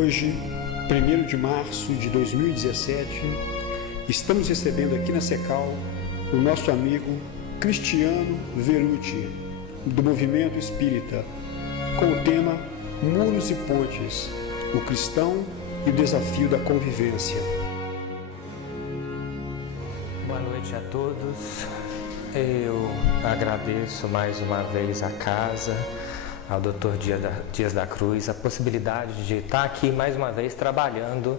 Hoje, 1º de março de 2017, estamos recebendo aqui na Secal o nosso amigo Cristiano Veruti, do Movimento Espírita, com o tema Muros e Pontes, o cristão e o desafio da convivência. Boa noite a todos. Eu agradeço mais uma vez a casa, ao Dr. Dias da Cruz, a possibilidade de estar aqui mais uma vez trabalhando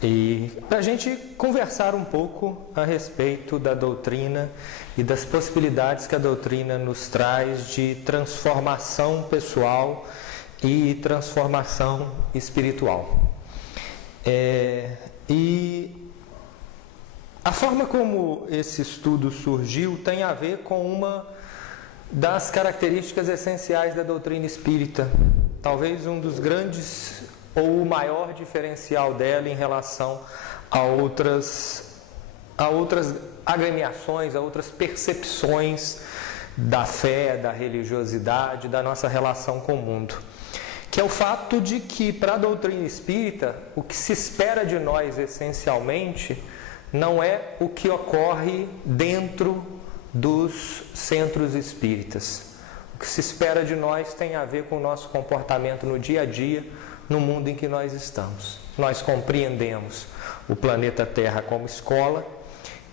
e para a gente conversar um pouco a respeito da doutrina e das possibilidades que a doutrina nos traz de transformação pessoal e transformação espiritual. E a forma como esse estudo surgiu tem a ver com uma das características essenciais da doutrina espírita, talvez um dos grandes ou o maior diferencial dela em relação a outras agremiações, a outras percepções da fé, da religiosidade, da nossa relação com o mundo, que é o fato de que para a doutrina espírita o que se espera de nós essencialmente não é o que ocorre dentro dos centros espíritas. O que se espera de nós tem a ver com o nosso comportamento no dia a dia, no mundo em que nós estamos. Nós compreendemos o planeta Terra como escola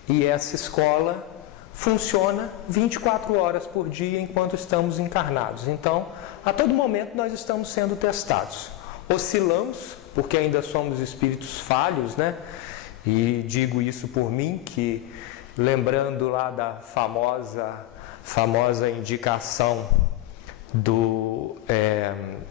e essa escola funciona 24 horas por dia enquanto estamos encarnados. Então, a todo momento nós estamos sendo testados. Oscilamos, porque ainda somos espíritos falhos, né? E digo isso por mim, que lembrando lá da famosa indicação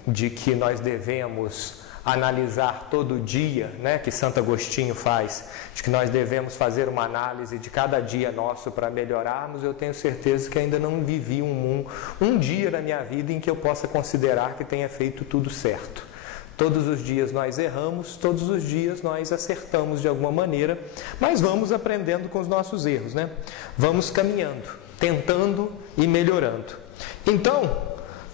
de que nós devemos analisar todo dia, né, que Santo Agostinho faz, de que nós devemos fazer uma análise de cada dia nosso para melhorarmos, eu tenho certeza que ainda não vivi um dia na minha vida em que eu possa considerar que tenha feito tudo certo. Todos os dias nós erramos, todos os dias nós acertamos de alguma maneira, mas vamos aprendendo com os nossos erros, né? Vamos caminhando, tentando e melhorando. Então,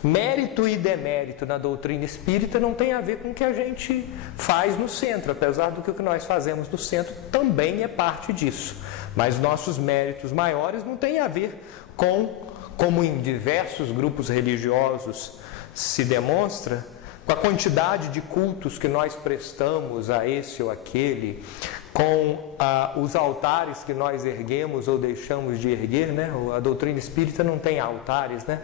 mérito e demérito na doutrina espírita não tem a ver com o que a gente faz no centro, apesar do que o que nós fazemos no centro também é parte disso. Mas nossos méritos maiores não têm a ver com, como em diversos grupos religiosos se demonstra, com a quantidade de cultos que nós prestamos a esse ou aquele, com os altares que nós erguemos ou deixamos de erguer, né? A doutrina espírita não tem altares, né?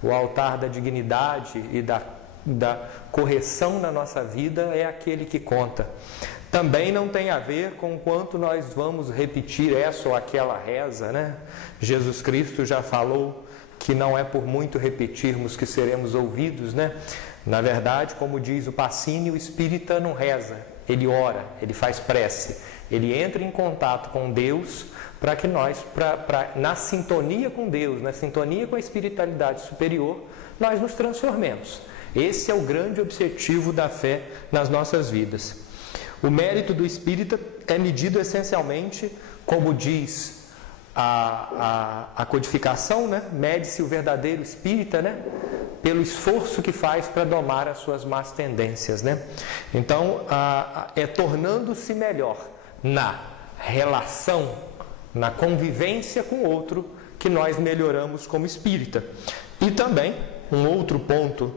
O altar da dignidade e da correção na nossa vida é aquele que conta. Também não tem a ver com quanto nós vamos repetir essa ou aquela reza, né? Jesus Cristo já falou que não é por muito repetirmos que seremos ouvidos, né? Na verdade, como diz o Pacini, o espírita não reza, ele ora, ele faz prece, ele entra em contato com Deus para que nós, na sintonia com Deus, na sintonia com a espiritualidade superior, nós nos transformemos. Esse é o grande objetivo da fé nas nossas vidas. O mérito do espírita é medido essencialmente, como diz a codificação, né? Mede-se o verdadeiro espírita, né? Pelo esforço que faz para domar as suas más tendências, né? Então, é tornando-se melhor na relação, na convivência com o outro, que nós melhoramos como espírita. E também, um outro ponto,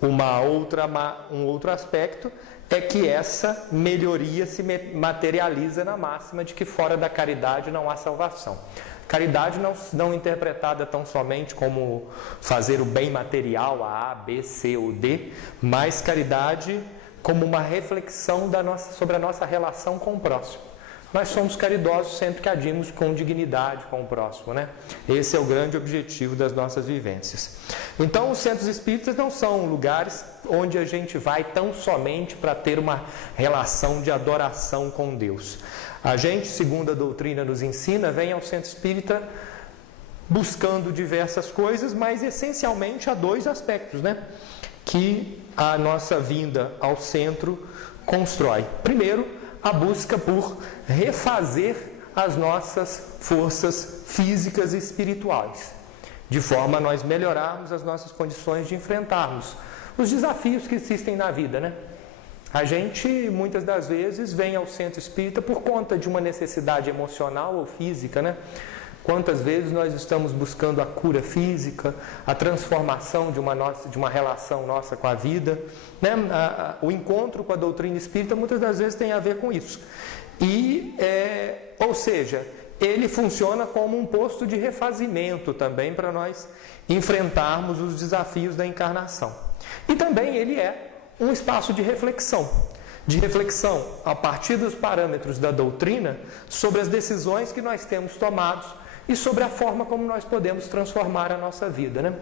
um outro aspecto, é que essa melhoria se materializa na máxima de que fora da caridade não há salvação. Caridade não interpretada tão somente como fazer o bem material, a B, C ou D, mas caridade como uma reflexão sobre a nossa relação com o próximo. Nós somos caridosos sempre que agimos com dignidade com o próximo, né? Esse é o grande objetivo das nossas vivências. Então, os centros espíritas não são lugares onde a gente vai tão somente para ter uma relação de adoração com Deus. A gente, segundo a doutrina nos ensina, vem ao centro espírita buscando diversas coisas, mas essencialmente há dois aspectos, né? Que a nossa vinda ao centro constrói. Primeiro, a busca por refazer as nossas forças físicas e espirituais, de forma a nós melhorarmos as nossas condições de enfrentarmos os desafios que existem na vida, né? A gente, muitas das vezes, vem ao centro espírita por conta de uma necessidade emocional ou física, né? Quantas vezes nós estamos buscando a cura física, a transformação de uma relação nossa com a vida, né? O encontro com a doutrina espírita muitas das vezes tem a ver com isso. Ou seja, ele funciona como um posto de refazimento também para nós enfrentarmos os desafios da encarnação. E também ele é um espaço de reflexão a partir dos parâmetros da doutrina sobre as decisões que nós temos tomados e sobre a forma como nós podemos transformar a nossa vida, né?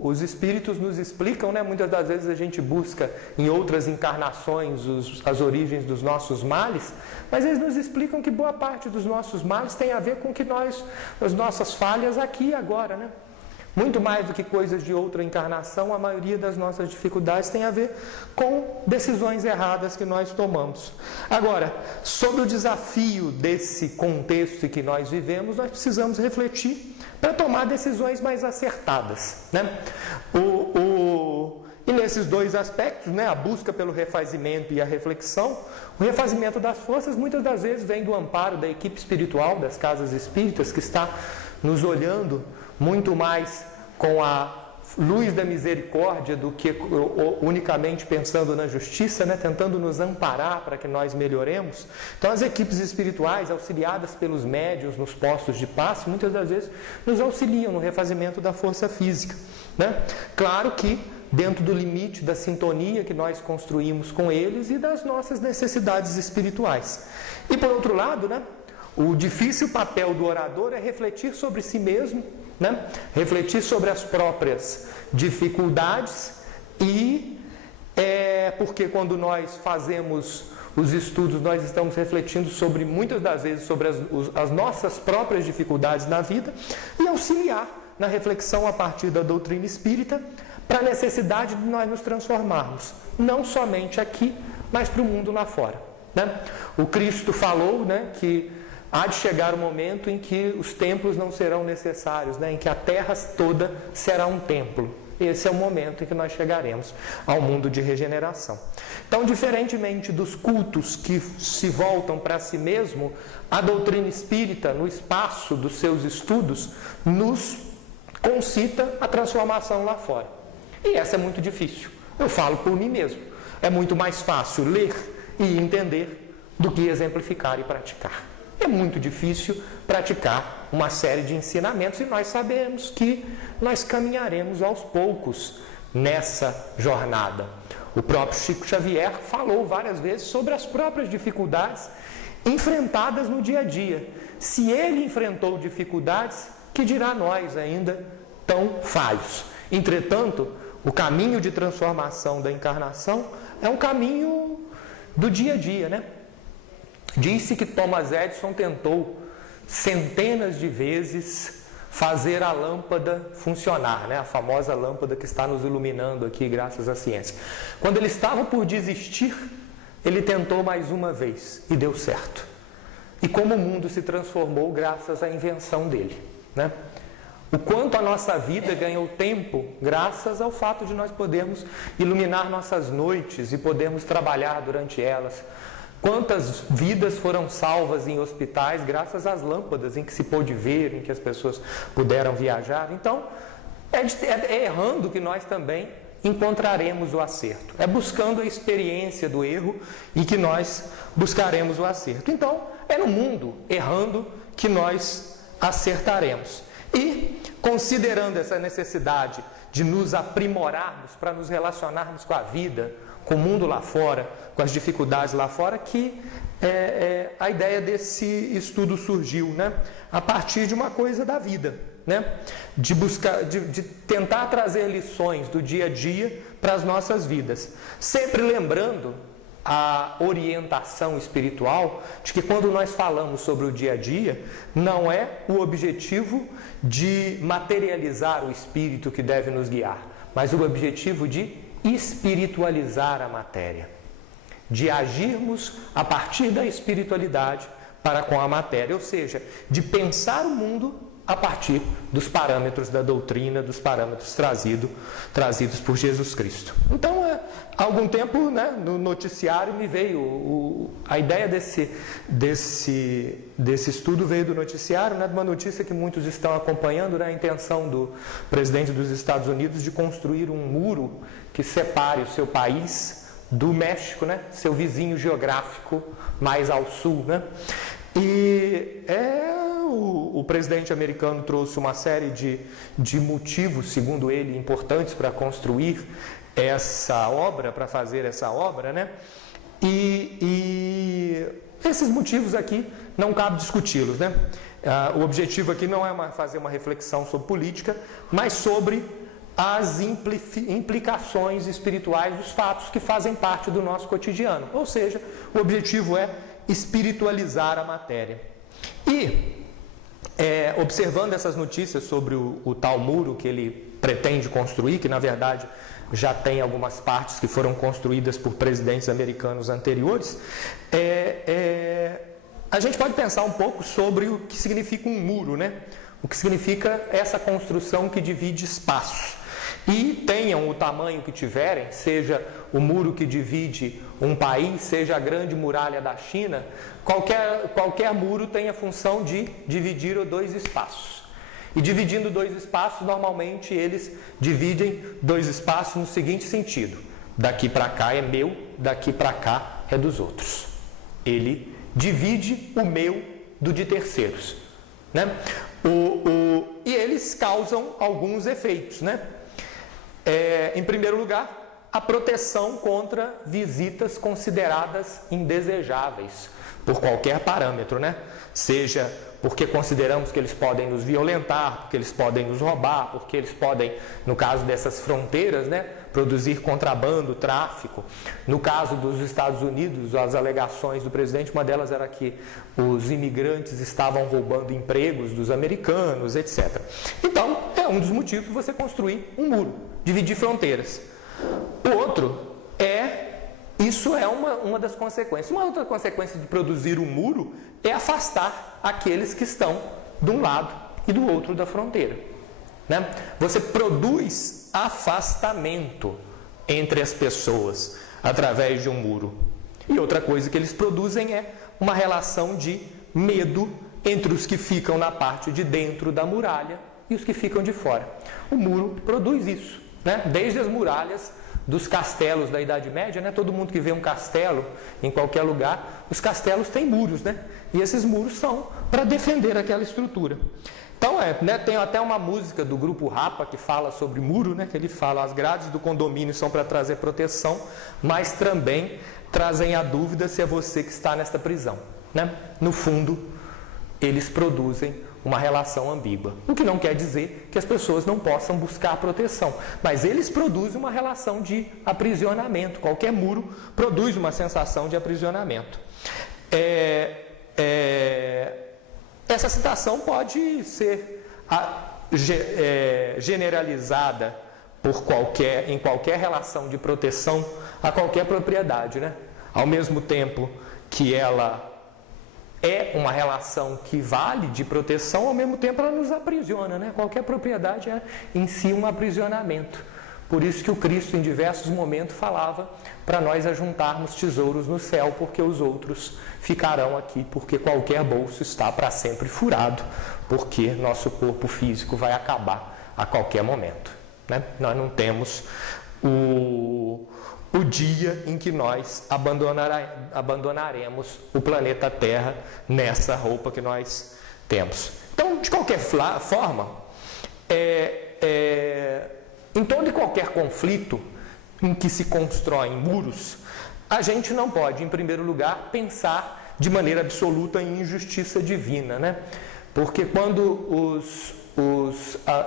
Os espíritos nos explicam, né? Muitas das vezes a gente busca em outras encarnações as origens dos nossos males, mas eles nos explicam que boa parte dos nossos males tem a ver com as nossas falhas aqui e agora, né? Muito mais do que coisas de outra encarnação, a maioria das nossas dificuldades tem a ver com decisões erradas que nós tomamos. Agora, sobre o desafio desse contexto em que nós vivemos, nós precisamos refletir para tomar decisões mais acertadas, né? E nesses dois aspectos, né, a busca pelo refazimento e a reflexão, o refazimento das forças muitas das vezes vem do amparo da equipe espiritual das casas espíritas, que está nos olhando muito mais com a luz da misericórdia do que unicamente pensando na justiça, né? Tentando nos amparar para que nós melhoremos. Então as equipes espirituais, auxiliadas pelos médiuns nos postos de passe, muitas das vezes nos auxiliam no refazimento da força física, né? Claro que dentro do limite da sintonia que nós construímos com eles e das nossas necessidades espirituais. E por outro lado, né, o difícil papel do orador é refletir sobre si mesmo, né? Refletir sobre as próprias dificuldades porque quando nós fazemos os estudos, nós estamos refletindo sobre, muitas das vezes, sobre as nossas próprias dificuldades na vida e auxiliar na reflexão a partir da doutrina espírita para a necessidade de nós nos transformarmos, não somente aqui, mas para o mundo lá fora, né? O Cristo falou, né, que há de chegar o momento em que os templos não serão necessários, né? Em que a terra toda será um templo. Esse é o momento em que nós chegaremos ao mundo de regeneração. Então, diferentemente dos cultos que se voltam para si mesmo, a doutrina espírita, no espaço dos seus estudos, nos concita a transformação lá fora. E essa é muito difícil. Eu falo por mim mesmo. É muito mais fácil ler e entender do que exemplificar e praticar. É muito difícil praticar uma série de ensinamentos e nós sabemos que nós caminharemos aos poucos nessa jornada. O próprio Chico Xavier falou várias vezes sobre as próprias dificuldades enfrentadas no dia a dia. Se ele enfrentou dificuldades, que dirá nós ainda tão falhos? Entretanto, o caminho de transformação da encarnação é um caminho do dia a dia, né? Disse que Thomas Edison tentou centenas de vezes fazer a lâmpada funcionar, né? A famosa lâmpada que está nos iluminando aqui graças à ciência. Quando ele estava por desistir, ele tentou mais uma vez e deu certo. E como o mundo se transformou graças à invenção dele, né? O quanto a nossa vida ganhou tempo graças ao fato de nós podermos iluminar nossas noites e podermos trabalhar durante elas. Quantas vidas foram salvas em hospitais graças às lâmpadas em que se pôde ver, em que as pessoas puderam viajar. Então, é errando que nós também encontraremos o acerto. É buscando a experiência do erro e que nós buscaremos o acerto. Então, é no mundo errando que nós acertaremos. E, considerando essa necessidade de nos aprimorarmos para nos relacionarmos com a vida, com o mundo lá fora, com as dificuldades lá fora, que a ideia desse estudo surgiu, né? A partir de uma coisa da vida, né? De tentar trazer lições do dia a dia para as nossas vidas, sempre lembrando a orientação espiritual de que quando nós falamos sobre o dia a dia, não é o objetivo de materializar o espírito que deve nos guiar, mas o objetivo de espiritualizar a matéria, de agirmos a partir da espiritualidade para com a matéria, ou seja, de pensar o mundo a partir dos parâmetros da doutrina, dos parâmetros trazidos por Jesus Cristo. Então, há algum tempo, né, no noticiário me veio a ideia desse estudo veio do noticiário, né, de uma notícia que muitos estão acompanhando, né, a intenção do presidente dos Estados Unidos de construir um muro que separe o seu país do México, né, seu vizinho geográfico mais ao sul, né? E o presidente americano trouxe uma série de motivos, segundo ele, importantes para construir essa obra, para fazer essa obra, né? E esses motivos aqui não cabe discuti-los, né? O objetivo aqui não é fazer uma reflexão sobre política, mas sobre as implicações espirituais dos fatos que fazem parte do nosso cotidiano. Ou seja, o objetivo é espiritualizar a matéria. E, observando essas notícias sobre o tal muro que ele pretende construir, que na verdade já tem algumas partes que foram construídas por presidentes americanos anteriores, a gente pode pensar um pouco sobre o que significa um muro, né? O que significa essa construção que divide espaços. E tenham o tamanho que tiverem, seja o muro que divide um país, seja a grande muralha da China, qualquer muro tem a função de dividir dois espaços. E dividindo dois espaços, normalmente eles dividem dois espaços no seguinte sentido: daqui para cá é meu, daqui para cá é dos outros. Ele divide o meu do de terceiros, né? E eles causam alguns efeitos, né? Em primeiro lugar, a proteção contra visitas consideradas indesejáveis por qualquer parâmetro, né? Seja porque consideramos que eles podem nos violentar, porque eles podem nos roubar, porque eles podem, no caso dessas fronteiras, né, produzir contrabando, tráfico. No caso dos Estados Unidos, as alegações do presidente, uma delas era que os imigrantes estavam roubando empregos dos americanos, etc. Então, é um dos motivos de você construir um muro, dividir fronteiras. O outro isso é uma das consequências. Uma outra consequência de produzir um muro é afastar aqueles que estão de um lado e do outro da fronteira, né? Você produz afastamento entre as pessoas através de um muro. E outra coisa que eles produzem é uma relação de medo entre os que ficam na parte de dentro da muralha e os que ficam de fora. O muro produz isso, né? Desde as muralhas dos castelos da Idade Média, né? Todo mundo que vê um castelo em qualquer lugar, os castelos têm muros, né? E esses muros são para defender aquela estrutura. Então, né, tem até uma música do grupo Rapa que fala sobre muro, né? Que ele fala: as grades do condomínio são para trazer proteção, mas também trazem a dúvida se é você que está nesta prisão, né? No fundo, eles produzem uma relação ambígua, o que não quer dizer que as pessoas não possam buscar proteção, mas eles produzem uma relação de aprisionamento. Qualquer muro produz uma sensação de aprisionamento. Essa situação pode ser generalizada em qualquer relação de proteção a qualquer propriedade, né? Ao mesmo tempo que ela é uma relação que vale de proteção, ao mesmo tempo ela nos aprisiona, né? Qualquer propriedade é em si um aprisionamento. Por isso que o Cristo em diversos momentos falava para nós ajuntarmos tesouros no céu, porque os outros ficarão aqui, porque qualquer bolso está para sempre furado, porque nosso corpo físico vai acabar a qualquer momento, né? Nós não temos o dia em que nós abandonaremos o planeta Terra nessa roupa que nós temos. Então, de qualquer forma, em todo e qualquer conflito em que se constroem muros, a gente não pode, em primeiro lugar, pensar de maneira absoluta em injustiça divina, né? Porque quando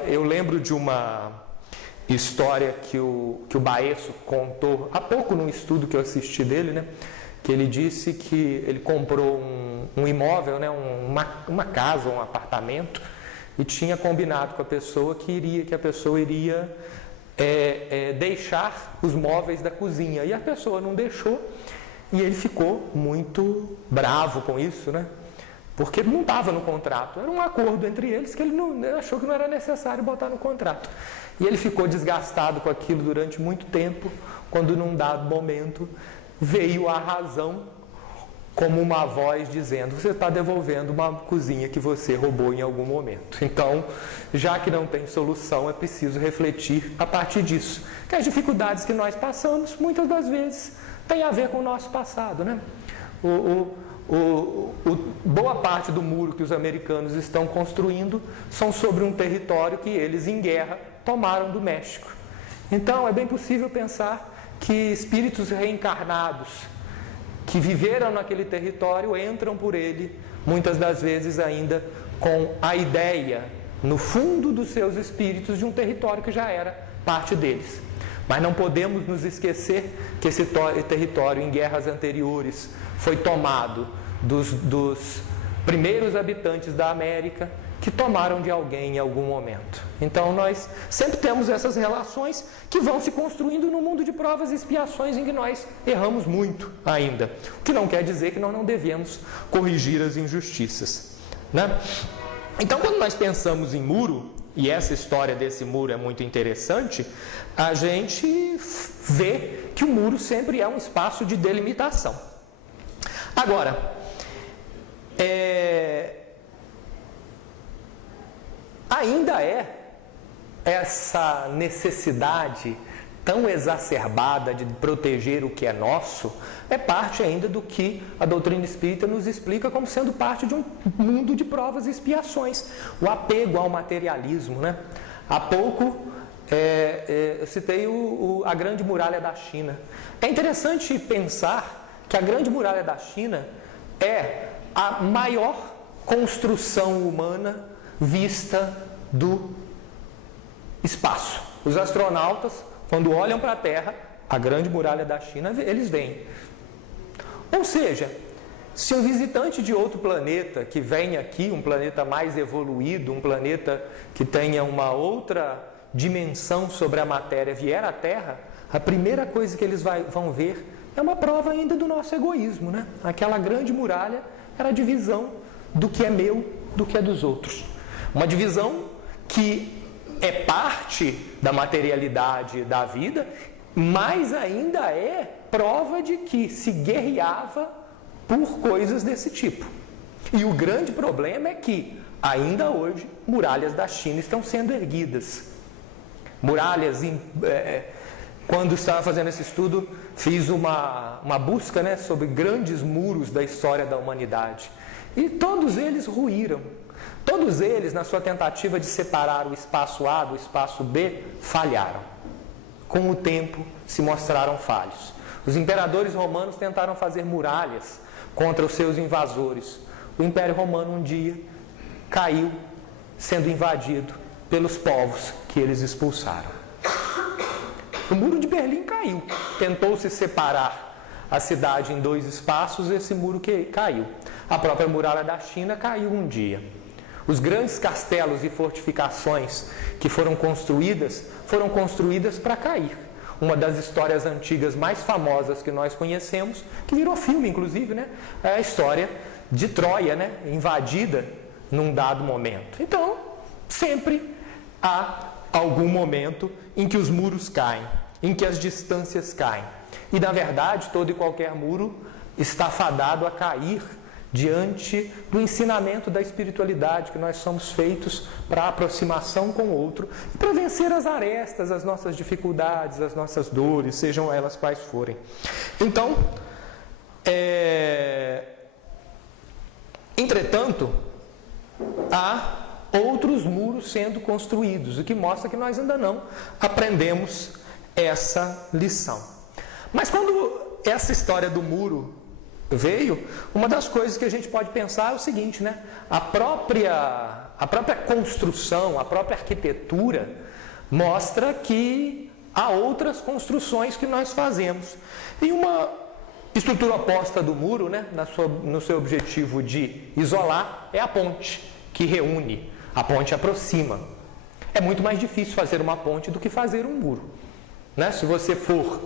eu lembro de uma história que o Baesso contou há pouco num estudo que eu assisti dele, né? Que ele disse que ele comprou um imóvel, né? uma casa, um apartamento, e tinha combinado com a pessoa que a pessoa iria deixar os móveis da cozinha, e a pessoa não deixou, e ele ficou muito bravo com isso, né? porque não estava no contrato. Era um acordo entre eles que ele achou que não era necessário botar no contrato. E ele ficou desgastado com aquilo durante muito tempo, quando num dado momento veio a razão como uma voz dizendo: você está devolvendo uma cozinha que você roubou em algum momento. Então, já que não tem solução, é preciso refletir a partir disso. Que as dificuldades que nós passamos, muitas das vezes, têm a ver com o nosso passado, né? Boa parte do muro que os americanos estão construindo são sobre um território que eles, em guerra, tomaram do México. Então, é bem possível pensar que espíritos reencarnados que viveram naquele território entram por ele, muitas das vezes ainda com a ideia, no fundo dos seus espíritos, de um território que já era parte deles. Mas não podemos nos esquecer que esse território, em guerras anteriores, foi tomado dos primeiros habitantes da América, que tomaram de alguém em algum momento. Então, nós sempre temos essas relações que vão se construindo no mundo de provas e expiações em que nós erramos muito ainda. O que não quer dizer que nós não devemos corrigir as injustiças, né? Então, quando nós pensamos em muro, e essa história desse muro é muito interessante, a gente vê que o muro sempre é um espaço de delimitação. Agora, ainda é essa necessidade tão exacerbada de proteger o que é nosso, é parte ainda do que a doutrina espírita nos explica como sendo parte de um mundo de provas e expiações. O apego ao materialismo, né? Há pouco eu citei a Grande Muralha da China. É interessante pensar que a Grande Muralha da China é a maior construção humana vista do espaço. Os astronautas, quando olham para a Terra, a Grande Muralha da China, eles veem. Ou seja, se um visitante de outro planeta que vem aqui, um planeta mais evoluído, um planeta que tenha uma outra dimensão sobre a matéria, vier à Terra, a primeira coisa que eles vão ver é uma prova ainda do nosso egoísmo, né? Aquela grande muralha era a divisão do que é meu, do que é dos outros. Uma divisão que é parte da materialidade da vida, mas ainda é prova de que se guerreava por coisas desse tipo. E o grande problema é que, ainda hoje, muralhas da China estão sendo erguidas. Muralhas, quando estava fazendo esse estudo, fiz uma busca, né, sobre grandes muros da história da humanidade. E todos eles ruíram. Todos eles, na sua tentativa de separar o espaço A do espaço B, falharam. Com o tempo, se mostraram falhos. Os imperadores romanos tentaram fazer muralhas contra os seus invasores. O Império Romano, um dia, caiu, sendo invadido pelos povos que eles expulsaram. O Muro de Berlim caiu. Tentou-se separar a cidade em dois espaços, esse muro caiu. A própria muralha da China caiu um dia. Os grandes castelos e fortificações que foram construídas para cair. Uma das histórias antigas mais famosas que nós conhecemos, que virou filme inclusive, né? É a história de Troia, né? Invadida num dado momento. Então, sempre há algum momento em que os muros caem, em que as distâncias caem. E, na verdade, todo e qualquer muro está fadado a cair diante do ensinamento da espiritualidade, que nós somos feitos para a aproximação com o outro, e para vencer as arestas, as nossas dificuldades, as nossas dores, sejam elas quais forem. Então, entretanto, há outros muros sendo construídos, o que mostra que nós ainda não aprendemos essa lição. Mas quando essa história do muro veio, uma das coisas que a gente pode pensar é o seguinte, né? A própria construção, a própria arquitetura mostra que há outras construções que nós fazemos. E uma estrutura oposta do muro, né, no seu objetivo de isolar, é a ponte, que reúne. A ponte aproxima. É muito mais difícil fazer uma ponte do que fazer um muro, né? Se você for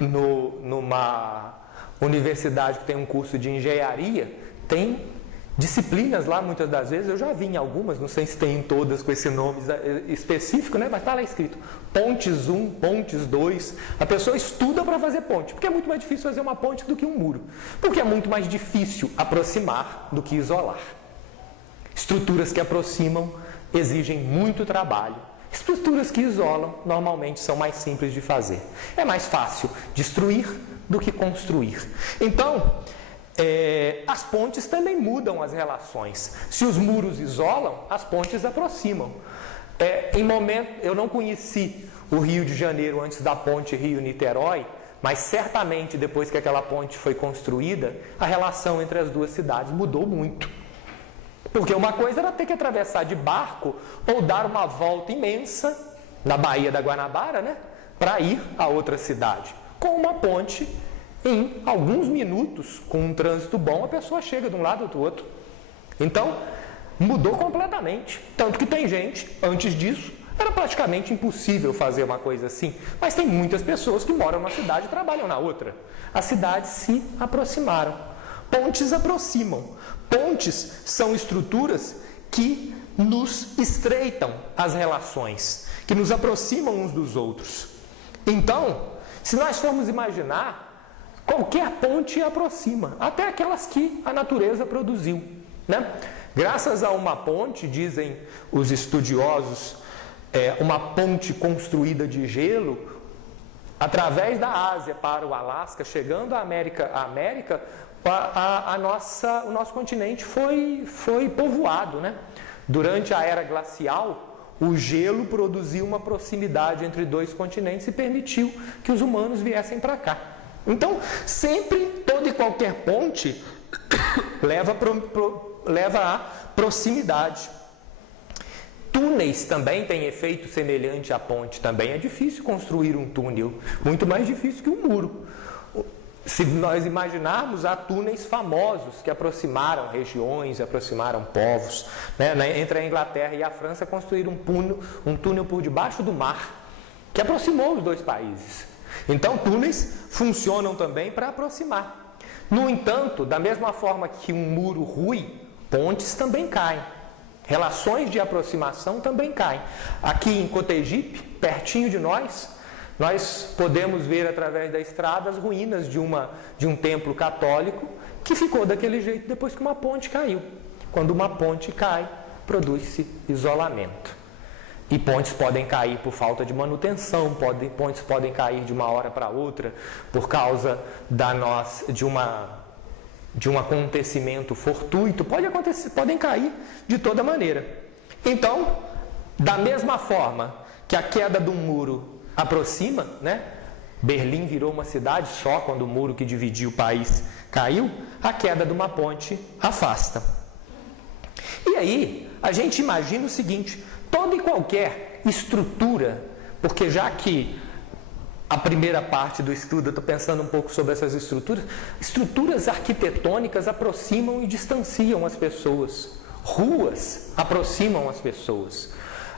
numa universidade que tem um curso de engenharia, tem disciplinas lá, muitas das vezes, eu já vi em algumas, não sei se tem em todas com esse nome específico, né? Mas está lá escrito, pontes 1, pontes 2, a pessoa estuda para fazer ponte, porque é muito mais difícil fazer uma ponte do que um muro, porque é muito mais difícil aproximar do que isolar. Estruturas que aproximam exigem muito trabalho, estruturas que isolam normalmente são mais simples de fazer. É mais fácil destruir do que construir. Então, as pontes também mudam as relações. Se os muros isolam, as pontes aproximam. Eu não conheci o Rio de Janeiro antes da ponte Rio-Niterói, mas certamente depois que aquela ponte foi construída, a relação entre as duas cidades mudou muito. Porque uma coisa era ter que atravessar de barco ou dar uma volta imensa na Baía da Guanabara, né, para ir a outra cidade. Com uma ponte, em alguns minutos, com um trânsito bom, a pessoa chega de um lado ou do outro. Então, mudou completamente. Tanto que tem gente, antes disso, era praticamente impossível fazer uma coisa assim. Mas tem muitas pessoas que moram na cidade e trabalham na outra. As cidades se aproximaram. Pontes aproximam. Pontes são estruturas que nos estreitam as relações, que nos aproximam uns dos outros. Então, se nós formos imaginar, qualquer ponte aproxima, até aquelas que a natureza produziu, né? Graças a uma ponte, dizem os estudiosos, uma ponte construída de gelo, através da Ásia para o Alasca, chegando à América, o nosso continente foi povoado, né? Durante a era glacial, o gelo produziu uma proximidade entre dois continentes e permitiu que os humanos viessem para cá. Então, sempre, toda e qualquer ponte leva à proximidade. Túneis também têm efeito semelhante à ponte. Também é difícil construir um túnel, muito mais difícil que um muro. Se nós imaginarmos, há túneis famosos que aproximaram regiões, aproximaram povos, né? Entre a Inglaterra e a França, construíram um túnel por debaixo do mar, que aproximou os dois países. Então, túneis funcionam também para aproximar. No entanto, da mesma forma que um muro rui, pontes também caem. Relações de aproximação também caem. Aqui em Cotegipe, pertinho de nós podemos ver através da estrada as ruínas de um templo católico que ficou daquele jeito depois que uma ponte caiu. Quando uma ponte cai, produz-se isolamento. E pontes podem cair por falta de manutenção, pontes podem cair de uma hora para outra por causa de um acontecimento fortuito, podem cair de toda maneira. Então, da mesma forma que a queda de um muro aproxima, né? Berlim virou uma cidade só quando o muro que dividia o país caiu, a queda de uma ponte afasta. E aí, a gente imagina o seguinte, toda e qualquer estrutura, porque já que a primeira parte do estudo, eu estou pensando um pouco sobre essas estruturas arquitetônicas aproximam e distanciam as pessoas. Ruas aproximam as pessoas.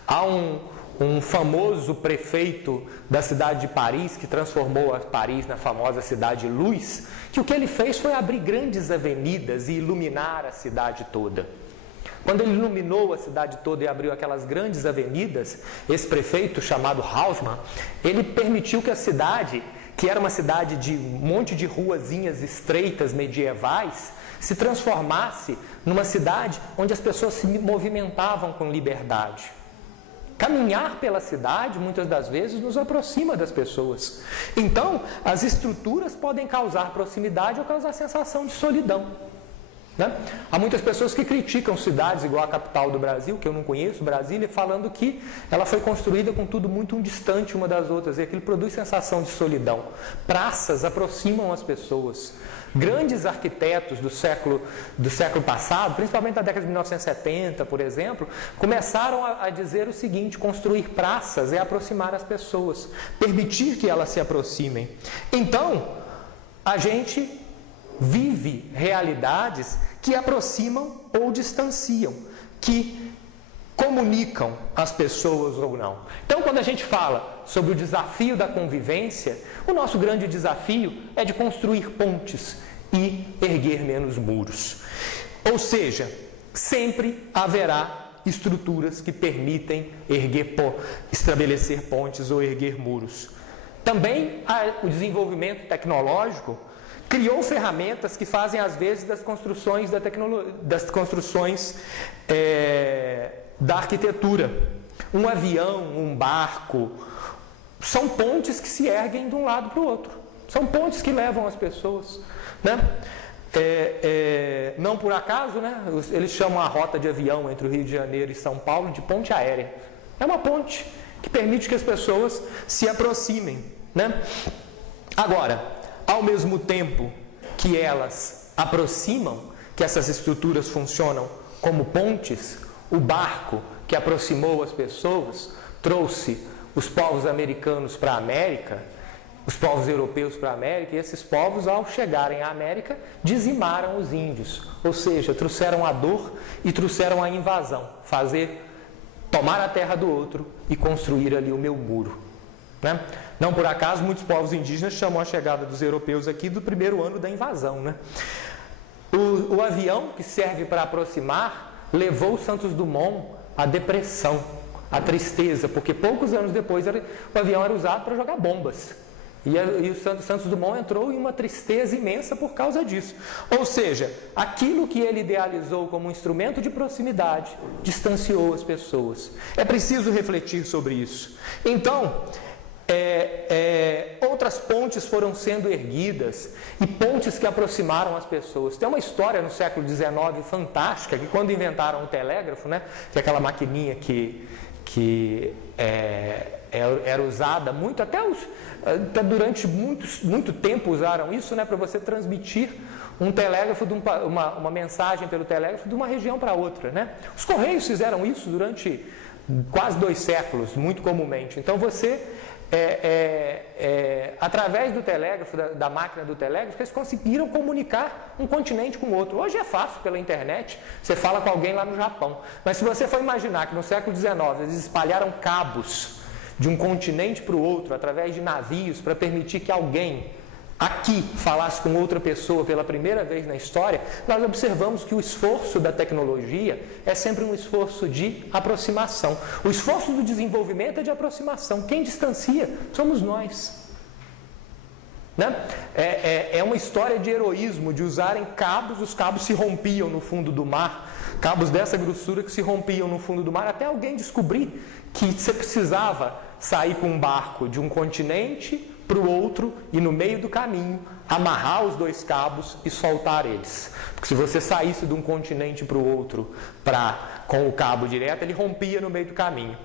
Há um famoso prefeito da cidade de Paris, que transformou a Paris na famosa cidade luz, que o que ele fez foi abrir grandes avenidas e iluminar a cidade toda. Quando ele iluminou a cidade toda e abriu aquelas grandes avenidas, esse prefeito chamado Haussmann, ele permitiu que a cidade, que era uma cidade de um monte de ruazinhas estreitas medievais, se transformasse numa cidade onde as pessoas se movimentavam com liberdade. Caminhar pela cidade, muitas das vezes, nos aproxima das pessoas. Então, as estruturas podem causar proximidade ou causar sensação de solidão, né? Há muitas pessoas que criticam cidades igual a capital do Brasil, que eu não conheço, Brasília, falando que ela foi construída com tudo muito distante uma das outras, e aquilo produz sensação de solidão. Praças aproximam as pessoas. Grandes arquitetos do século passado, principalmente da década de 1970, por exemplo, começaram a dizer o seguinte: construir praças é aproximar as pessoas, permitir que elas se aproximem. Então, a gente vive realidades que aproximam ou distanciam, que comunicam as pessoas ou não. Então, quando a gente fala sobre o desafio da convivência, o nosso grande desafio é de construir pontes e erguer menos muros. Ou seja, sempre haverá estruturas que permitem estabelecer pontes ou erguer muros. Também o desenvolvimento tecnológico criou ferramentas que fazem, às vezes, das construções da arquitetura. Um avião, um barco, são pontes que se erguem de um lado para o outro. São pontes que levam as pessoas, né? Não por acaso, né? Eles chamam a rota de avião entre o Rio de Janeiro e São Paulo de ponte aérea. É uma ponte que permite que as pessoas se aproximem, né? Agora, ao mesmo tempo que elas aproximam, que essas estruturas funcionam como pontes, o barco que aproximou as pessoas trouxe os povos americanos para a América, os povos europeus para a América, e esses povos, ao chegarem à América, dizimaram os índios, ou seja, trouxeram a dor e trouxeram a invasão, tomar a terra do outro e construir ali o meu muro, né? Não por acaso, muitos povos indígenas chamam a chegada dos europeus aqui do primeiro ano da invasão, né? O avião, que serve para aproximar, levou Santos Dumont à depressão, à tristeza, porque poucos anos depois o avião era usado para jogar bombas. E o Santos Dumont entrou em uma tristeza imensa por causa disso. Ou seja, aquilo que ele idealizou como um instrumento de proximidade distanciou as pessoas. É preciso refletir sobre isso. Então, outras pontes foram sendo erguidas e pontes que aproximaram as pessoas. Tem uma história no século XIX fantástica, que quando inventaram o telégrafo, né, que é aquela maquininha que era usada muito, até durante muito tempo usaram isso, né, para você transmitir um telégrafo, uma mensagem pelo telégrafo de uma região para outra, né? Os Correios fizeram isso durante quase 2 séculos, muito comumente. Então você, através do telégrafo, da máquina do telégrafo, eles conseguiram comunicar um continente com o outro. Hoje é fácil pela internet, você fala com alguém lá no Japão. Mas se você for imaginar que no século XIX eles espalharam cabos de um continente para o outro, através de navios, para permitir que alguém aqui falasse com outra pessoa pela primeira vez na história, nós observamos que o esforço da tecnologia é sempre um esforço de aproximação. O esforço do desenvolvimento é de aproximação. Quem distancia somos nós. Né? É uma história de heroísmo, de usarem cabos, os cabos se rompiam no fundo do mar, cabos dessa grossura que se rompiam no fundo do mar, até alguém descobrir que você precisava sair com um barco de um continente para o outro e no meio do caminho amarrar os 2 cabos e soltar eles. Porque se você saísse de um continente para o outro com o cabo direto, ele rompia no meio do caminho.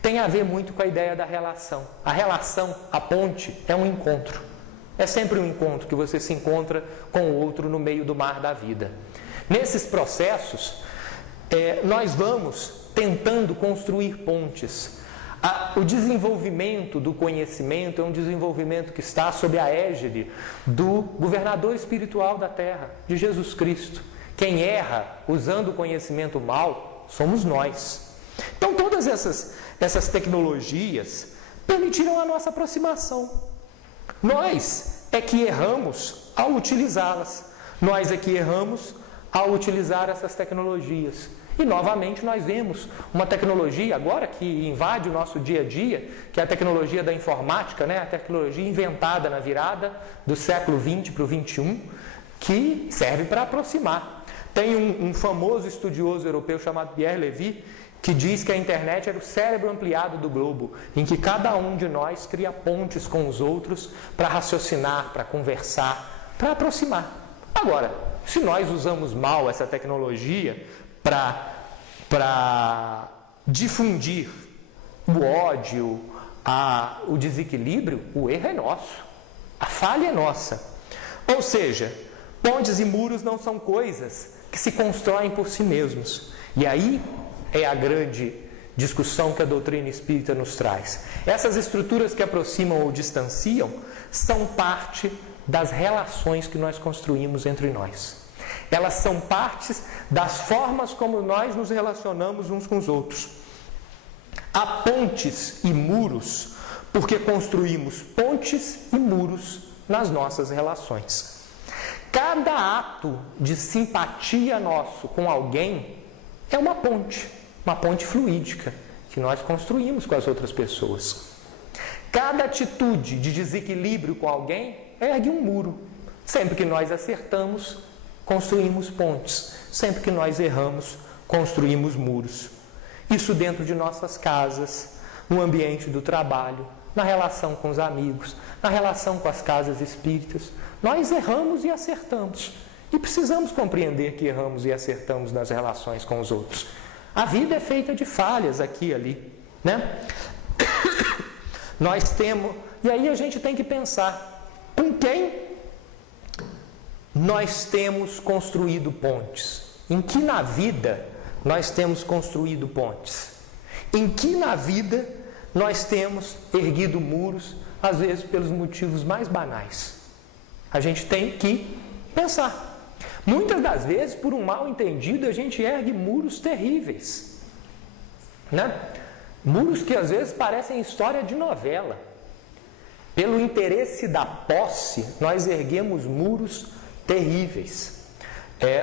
Tem a ver muito com a ideia da relação. A relação, a ponte, é um encontro. É sempre um encontro que você se encontra com o outro no meio do mar da vida. Nesses processos, nós vamos tentando construir pontes. O desenvolvimento do conhecimento é um desenvolvimento que está sob a égide do governador espiritual da Terra, de Jesus Cristo. Quem erra usando o conhecimento mal somos nós. Então todas essas tecnologias permitiram a nossa aproximação. Nós é que erramos ao utilizá-las. Nós é que erramos ao utilizar essas tecnologias. E novamente nós vemos uma tecnologia agora que invade o nosso dia a dia, que é a tecnologia da informática, né? A tecnologia inventada na virada do século XX para o XXI, que serve para aproximar. Tem um famoso estudioso europeu chamado Pierre Levy, que diz que a internet era o cérebro ampliado do globo, em que cada um de nós cria pontes com os outros para raciocinar, para conversar, para aproximar. Agora, se nós usamos mal essa tecnologia para difundir o ódio, o desequilíbrio, o erro é nosso, a falha é nossa. Ou seja, pontes e muros não são coisas que se constroem por si mesmos. E aí é a grande discussão que a doutrina espírita nos traz. Essas estruturas que aproximam ou distanciam são parte das relações que nós construímos entre nós. Elas são partes das formas como nós nos relacionamos uns com os outros. Há pontes e muros porque construímos pontes e muros nas nossas relações. Cada ato de simpatia nosso com alguém é uma ponte fluídica que nós construímos com as outras pessoas. Cada atitude de desequilíbrio com alguém ergue um muro. Sempre que nós acertamos, construímos pontes. Sempre que nós erramos, construímos muros. Isso dentro de nossas casas, no ambiente do trabalho, na relação com os amigos, na relação com as casas espíritas. Nós erramos e acertamos. E precisamos compreender que erramos e acertamos nas relações com os outros. A vida é feita de falhas aqui e ali, né? Nós temos... E aí a gente tem que pensar, com quem nós temos construído pontes? Em que na vida nós temos construído pontes? Em que na vida nós temos erguido muros, às vezes pelos motivos mais banais? A gente tem que pensar. Muitas das vezes, por um mal entendido, a gente ergue muros terríveis, né? Muros que às vezes parecem história de novela. Pelo interesse da posse, nós erguemos muros terríveis.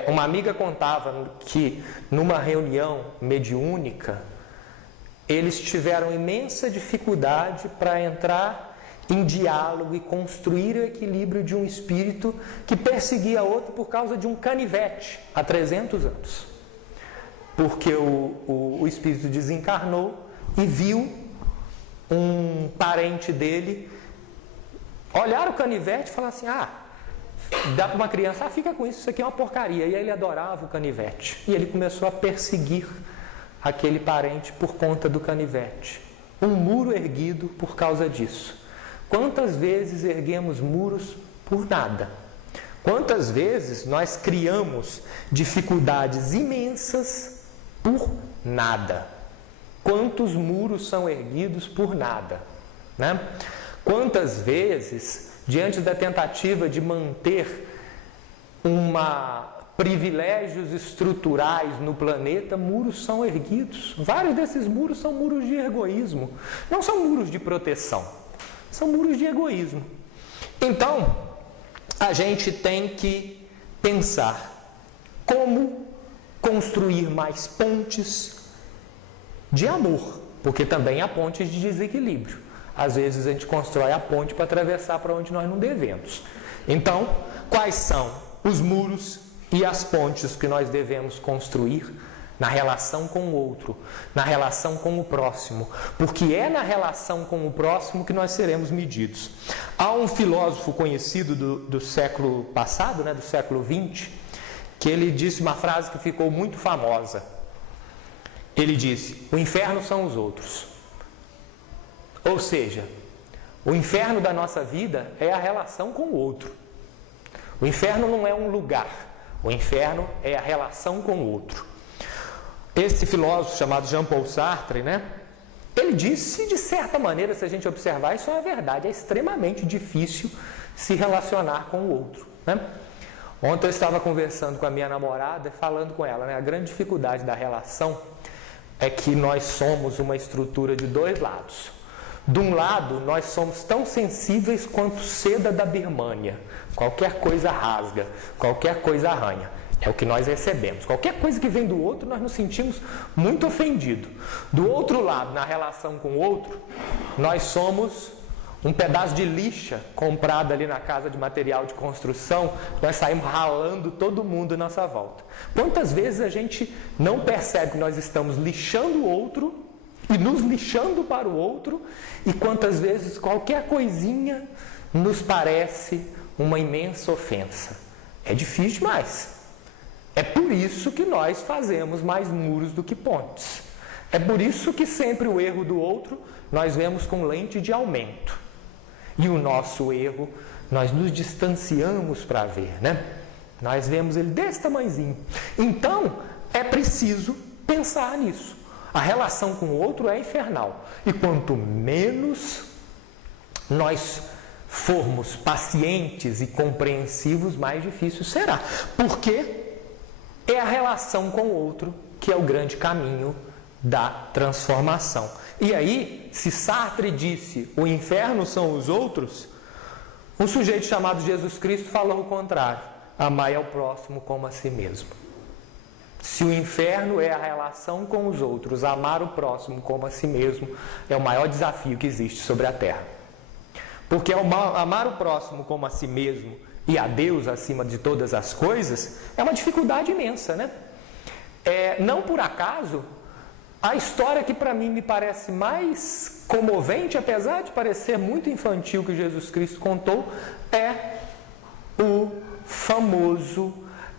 Uma amiga contava que numa reunião mediúnica, eles tiveram imensa dificuldade para entrar em diálogo e construir o equilíbrio de um espírito que perseguia outro por causa de um canivete há 300 anos. Porque o espírito desencarnou e viu um parente dele olhar o canivete e falar assim: dá para uma criança, fica com isso aqui é uma porcaria. E aí ele adorava o canivete. E ele começou a perseguir aquele parente por conta do canivete. Um muro erguido por causa disso. Quantas vezes erguemos muros por nada? Quantas vezes nós criamos dificuldades imensas por nada? Quantos muros são erguidos por nada, né? Quantas vezes, diante da tentativa de manter privilégios estruturais no planeta, muros são erguidos. Vários desses muros são muros de egoísmo. Não são muros de proteção, são muros de egoísmo. Então, a gente tem que pensar como construir mais pontes de amor, porque também há pontes de desequilíbrio. Às vezes a gente constrói a ponte para atravessar para onde nós não devemos. Então, quais são os muros e as pontes que nós devemos construir na relação com o outro, na relação com o próximo? Porque é na relação com o próximo que nós seremos medidos. Há um filósofo conhecido do século passado, do século XX, que ele disse uma frase que ficou muito famosa. Ele disse: o inferno são os outros. Ou seja, o inferno da nossa vida é a relação com o outro. O inferno não é um lugar, o inferno é a relação com o outro. Esse filósofo chamado Jean-Paul Sartre, ele disse, de certa maneira, se a gente observar, isso é verdade, é extremamente difícil se relacionar com o outro, Ontem eu estava conversando com a minha namorada, falando com ela, a grande dificuldade da relação é que nós somos uma estrutura de dois lados. De um lado, nós somos tão sensíveis quanto seda da Birmânia. Qualquer coisa rasga, qualquer coisa arranha. É o que nós recebemos. Qualquer coisa que vem do outro, nós nos sentimos muito ofendidos. Do outro lado, na relação com o outro, nós somos um pedaço de lixa comprado ali na casa de material de construção. Nós saímos ralando todo mundo à nossa volta. Quantas vezes a gente não percebe que nós estamos lixando o outro e nos lixando para o outro, e quantas vezes qualquer coisinha nos parece uma imensa ofensa. É difícil demais. É por isso que nós fazemos mais muros do que pontes. É por isso que sempre o erro do outro nós vemos com lente de aumento. E o nosso erro nós nos distanciamos para ver, Nós vemos ele desse tamanhozinho. Então, é preciso pensar nisso. A relação com o outro é infernal. E quanto menos nós formos pacientes e compreensivos, mais difícil será. Porque é a relação com o outro que é o grande caminho da transformação. E aí, se Sartre disse o inferno são os outros, um sujeito chamado Jesus Cristo falou o contrário. amai ao próximo como a si mesmo. Se o inferno é a relação com os outros, amar o próximo como a si mesmo é o maior desafio que existe sobre a terra. Porque amar o próximo como a si mesmo e a Deus acima de todas as coisas é uma dificuldade imensa, né? Não por acaso, a história que para mim me parece mais comovente, apesar de parecer muito infantil que Jesus Cristo contou, é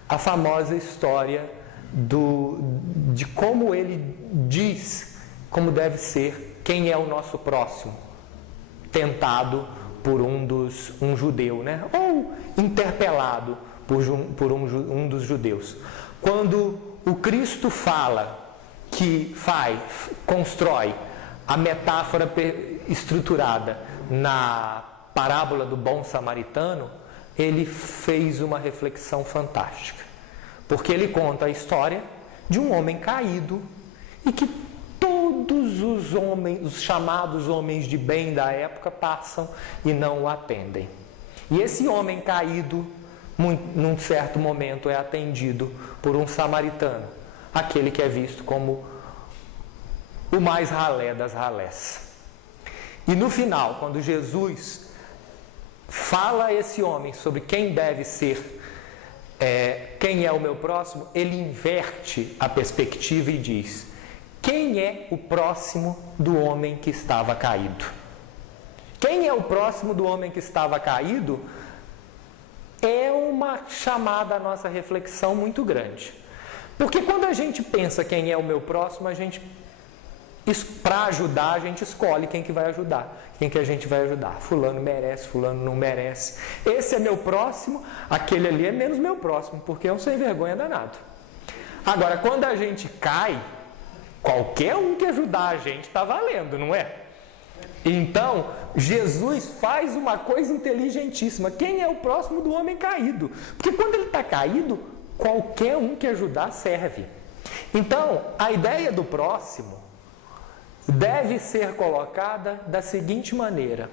a famosa história de como ele diz como deve ser, quem é o nosso próximo, tentado por um judeu, né? Ou interpelado por um dos judeus. Quando o Cristo fala que constrói a metáfora estruturada na parábola do bom samaritano, ele fez uma reflexão fantástica. Porque ele conta a história de um homem caído e que todos os chamados homens de bem da época passam e não o atendem. E esse homem caído, num certo momento, é atendido por um samaritano, aquele que é visto como o mais ralé das ralés. E no final, quando Jesus fala a esse homem sobre quem deve ser, quem é o meu próximo, ele inverte a perspectiva e diz: quem é o próximo do homem que estava caído? Quem é o próximo do homem que estava caído é uma chamada à nossa reflexão muito grande. Porque quando a gente pensa quem é o meu próximo, para ajudar, a gente escolhe quem que vai ajudar, quem que a gente vai ajudar. Fulano merece, fulano não merece. Esse é meu próximo, aquele ali é menos meu próximo, porque é um sem vergonha danado. Agora, quando a gente cai, qualquer um que ajudar a gente está valendo, não é? Então, Jesus faz uma coisa inteligentíssima. Quem é o próximo do homem caído? Porque quando ele está caído, qualquer um que ajudar serve. Então, a ideia do próximo deve ser colocada da seguinte maneira: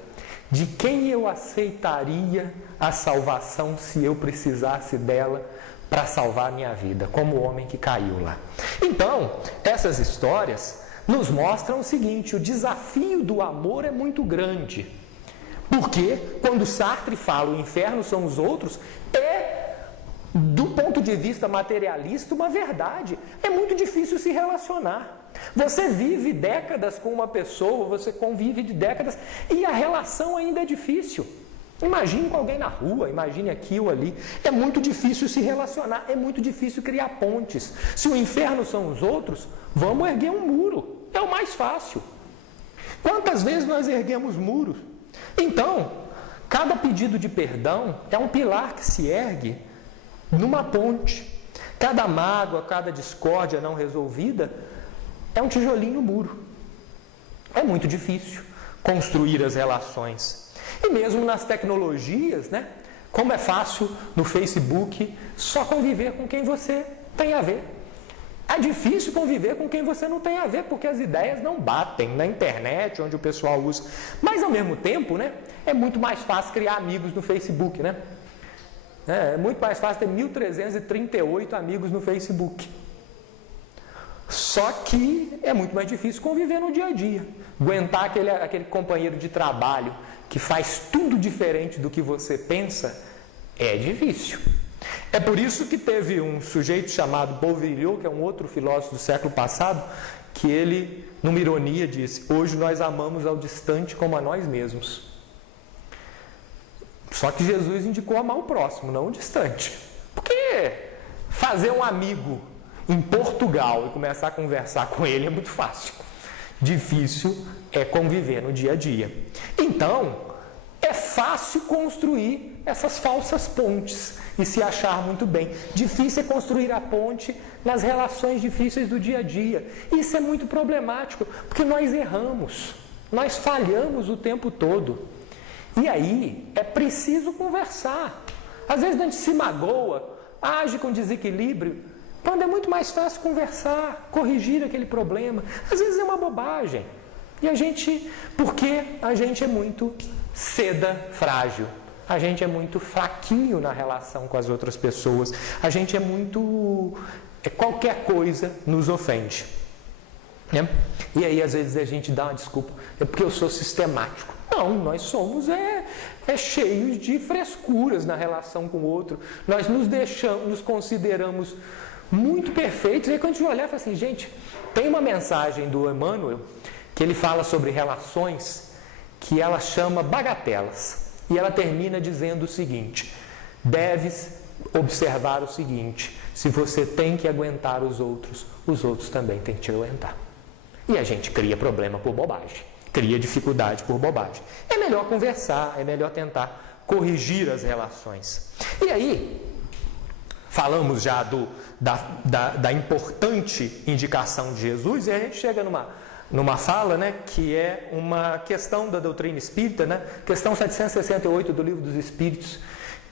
de quem eu aceitaria a salvação se eu precisasse dela para salvar a minha vida, como o homem que caiu lá. Então, essas histórias nos mostram o seguinte: o desafio do amor é muito grande. Porque quando Sartre fala o inferno são os outros, do ponto de vista materialista, uma verdade. É muito difícil se relacionar. Você vive décadas com uma pessoa, você convive de décadas e a relação ainda é difícil. Imagine com alguém na rua, imagine aqui ou ali. É muito difícil se relacionar, é muito difícil criar pontes. Se o inferno são os outros, vamos erguer um muro. É o mais fácil. Quantas vezes nós erguemos muros? Então, cada pedido de perdão é um pilar que se ergue numa ponte. Cada mágoa, cada discórdia não resolvida é um tijolinho no muro. É muito difícil construir as relações. E mesmo nas tecnologias, né? Como é fácil no Facebook só conviver com quem você tem a ver. É difícil conviver com quem você não tem a ver, porque as ideias não batem na internet, onde o pessoal usa. Mas ao mesmo tempo, né? É muito mais fácil criar amigos no Facebook, né? É muito mais fácil ter 1.338 amigos no Facebook. Só que é muito mais difícil conviver no dia a dia. Aguentar aquele companheiro de trabalho que faz tudo diferente do que você pensa é difícil. É por isso que teve um sujeito chamado Beauvillier, que é um outro filósofo do século passado, que ele, numa ironia, disse: hoje nós amamos ao distante como a nós mesmos. Só que Jesus indicou amar o próximo, não o distante. Porque fazer um amigo em Portugal e começar a conversar com ele é muito fácil. Difícil é conviver no dia a dia. Então, é fácil construir essas falsas pontes e se achar muito bem. Difícil é construir a ponte nas relações difíceis do dia a dia. Isso é muito problemático, porque nós erramos, nós falhamos o tempo todo. E aí, é preciso conversar. Às vezes a gente se magoa, age com desequilíbrio, quando é muito mais fácil conversar, corrigir aquele problema. Às vezes é uma bobagem. E porque a gente é muito seda frágil. a gente é muito fraquinho na relação com as outras pessoas, a gente é muito... qualquer coisa nos ofende. Né? E aí às vezes a gente dá uma desculpa, é porque eu sou sistemático. Não, nós somos cheios de frescuras na relação com o outro. Nós nos consideramos muito perfeitos. E aí quando a gente olhar, fala assim, gente, tem uma mensagem do Emmanuel que ele fala sobre relações que ela chama bagatelas. E ela termina dizendo o seguinte: deves observar o seguinte, se você tem que aguentar os outros também têm que te aguentar. E a gente cria problema por bobagem, cria dificuldade por bobagem. É melhor conversar, é melhor tentar corrigir as relações. E aí, falamos já da importante indicação de Jesus, e a gente chega numa fala, né, que é uma questão da doutrina espírita, né, questão 768 do Livro dos Espíritos,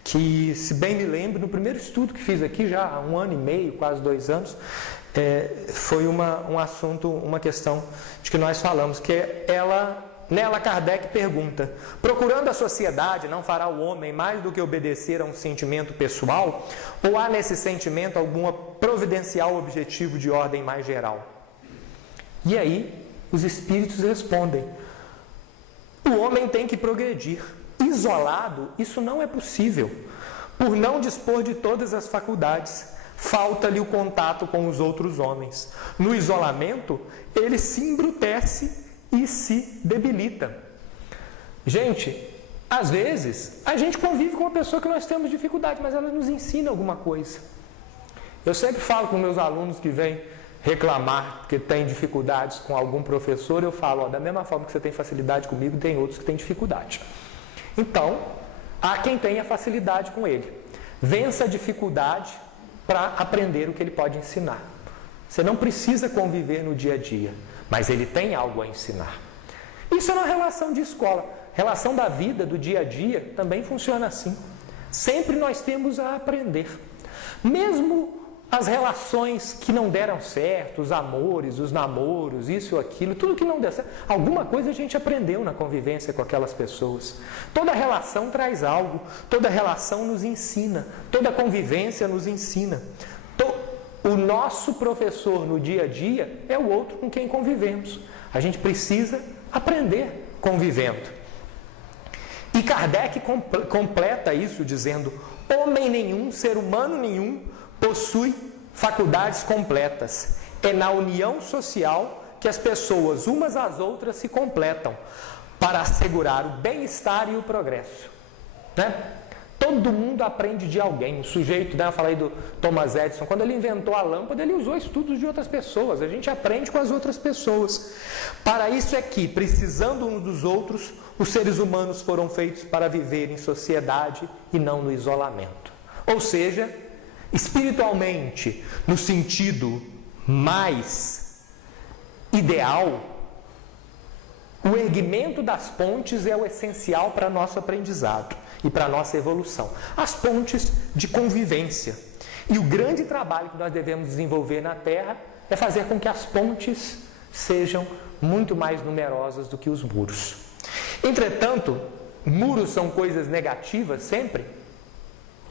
que, se bem me lembro, no primeiro estudo que fiz aqui, já há 1 ano e meio, quase 2 anos, foi um assunto, uma questão de que nós falamos, que nela Kardec pergunta: procurando a sociedade, não fará o homem mais do que obedecer a um sentimento pessoal, ou há nesse sentimento algum providencial objetivo de ordem mais geral? E aí os espíritos respondem: o homem tem que progredir. Isolado, isso não é possível. Por não dispor de todas as faculdades, falta-lhe o contato com os outros homens. No isolamento, ele se embrutece e se debilita. Gente, às vezes, a gente convive com uma pessoa que nós temos dificuldade, mas ela nos ensina alguma coisa. Eu sempre falo com meus alunos que vêm reclamar que tem dificuldades com algum professor, eu falo, da mesma forma que você tem facilidade comigo, tem outros que têm dificuldade. Então, há quem tenha facilidade com ele. Vença a dificuldade para aprender o que ele pode ensinar. Você não precisa conviver no dia a dia, mas ele tem algo a ensinar. Isso é uma relação de escola. Relação da vida, do dia a dia, também funciona assim. Sempre nós temos a aprender. Mesmo as relações que não deram certo, os amores, os namoros, isso ou aquilo, tudo que não deu certo, alguma coisa a gente aprendeu na convivência com aquelas pessoas. Toda relação traz algo, toda relação nos ensina, toda convivência nos ensina. O nosso professor no dia a dia é o outro com quem convivemos. A gente precisa aprender convivendo. E Kardec completa isso dizendo: homem nenhum, ser humano nenhum, possui faculdades completas. É na união social que as pessoas, umas às outras, se completam para assegurar o bem-estar e o progresso. Né? Todo mundo aprende de alguém. O sujeito, né, eu falei do Thomas Edison, quando ele inventou a lâmpada, ele usou estudos de outras pessoas. A gente aprende com as outras pessoas. Para isso é que, precisando uns dos outros, os seres humanos foram feitos para viver em sociedade e não no isolamento. Ou seja, espiritualmente, no sentido mais ideal, o erguimento das pontes é o essencial para nosso aprendizado e para nossa evolução. As pontes de convivência. E o grande trabalho que nós devemos desenvolver na Terra é fazer com que as pontes sejam muito mais numerosas do que os muros. Entretanto, muros são coisas negativas sempre.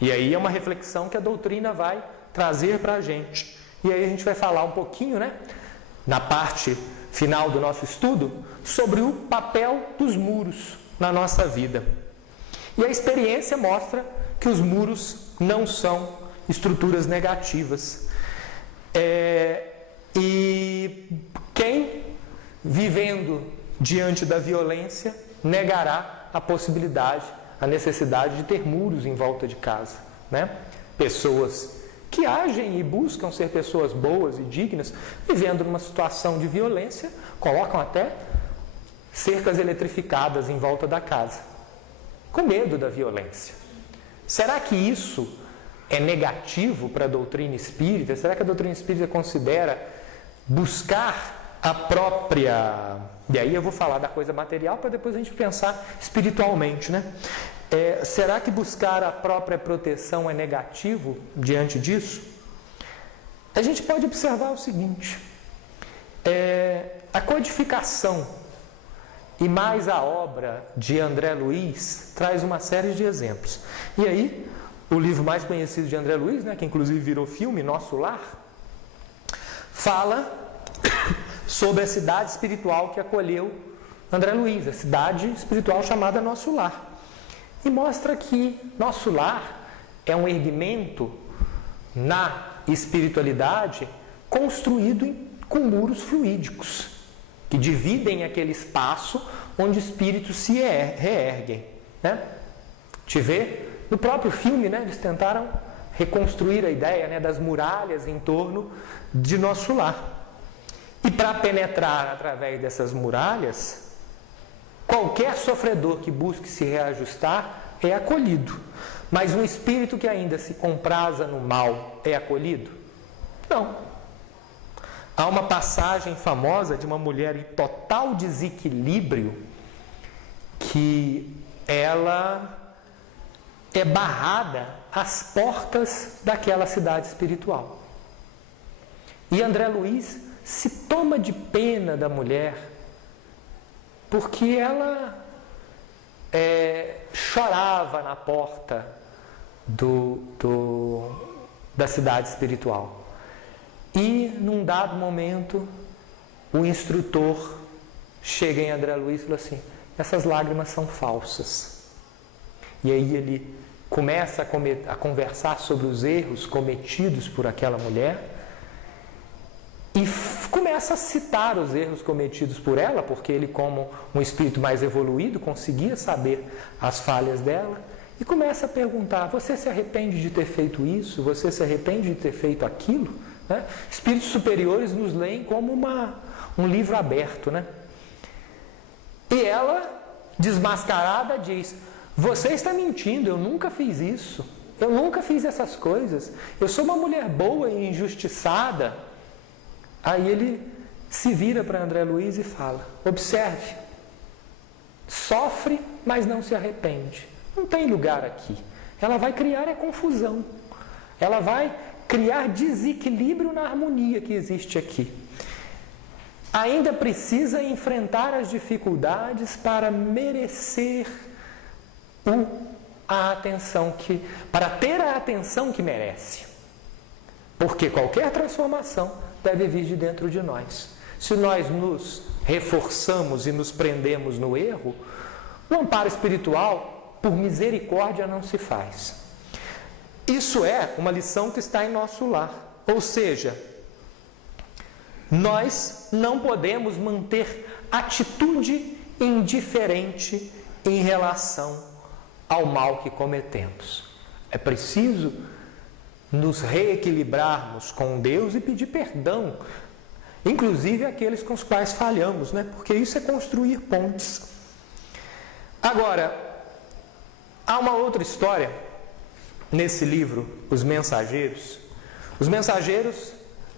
E aí é uma reflexão que a doutrina vai trazer para a gente. E aí a gente vai falar um pouquinho, né, na parte final do nosso estudo, sobre o papel dos muros na nossa vida. E a experiência mostra que os muros não são estruturas negativas. E quem, vivendo diante da violência, negará a possibilidade, a necessidade de ter muros em volta de casa, né? Pessoas que agem e buscam ser pessoas boas e dignas, vivendo numa situação de violência, colocam até cercas eletrificadas em volta da casa, com medo da violência. Será que isso é negativo para a doutrina espírita? Será que a doutrina espírita considera buscar a própria... E aí eu vou falar da coisa material para depois a gente pensar espiritualmente, né? Será que buscar a própria proteção é negativo diante disso? A gente pode observar o seguinte: a codificação e mais a obra de André Luiz traz uma série de exemplos. E aí, o livro mais conhecido de André Luiz, né, que inclusive virou filme, Nosso Lar, fala sobre a cidade espiritual que acolheu André Luiz, a cidade espiritual chamada Nosso Lar. E mostra que Nosso Lar é um erguimento na espiritualidade construído com muros fluídicos, que dividem aquele espaço onde espíritos se reerguem. Né? Te vê? No próprio filme, né, eles tentaram reconstruir a ideia, né, das muralhas em torno de Nosso Lar. E para penetrar através dessas muralhas, qualquer sofredor que busque se reajustar é acolhido. Mas um espírito que ainda se compraza no mal é acolhido? Não. Há uma passagem famosa de uma mulher em total desequilíbrio que ela é barrada às portas daquela cidade espiritual. E André Luiz se toma de pena da mulher porque ela chorava na porta da cidade espiritual. E, num dado momento, o instrutor chega em André Luiz e fala assim: essas lágrimas são falsas. E aí ele começa a conversar sobre os erros cometidos por aquela mulher e começa a citar os erros cometidos por ela, porque ele, como um espírito mais evoluído, conseguia saber as falhas dela, e começa a perguntar: você se arrepende de ter feito isso? Você se arrepende de ter feito aquilo? Né? Espíritos superiores nos leem como um livro aberto, né? E ela, desmascarada, diz: você está mentindo, eu nunca fiz isso, eu nunca fiz essas coisas, eu sou uma mulher boa e injustiçada. Aí ele se vira para André Luiz e fala: observe, sofre, mas não se arrepende, não tem lugar aqui. Ela vai criar confusão, ela vai criar desequilíbrio na harmonia que existe aqui. Ainda precisa enfrentar as dificuldades para merecer para ter a atenção que merece. Porque qualquer transformação deve vir de dentro de nós. Se nós nos reforçamos e nos prendemos no erro, o amparo espiritual, por misericórdia, não se faz. Isso é uma lição que está em Nosso Lar. Ou seja, nós não podemos manter atitude indiferente em relação ao mal que cometemos. É preciso nos reequilibrarmos com Deus e pedir perdão, inclusive aqueles com os quais falhamos, né? Porque isso é construir pontes. Agora, há uma outra história nesse livro, Os Mensageiros. Os Mensageiros,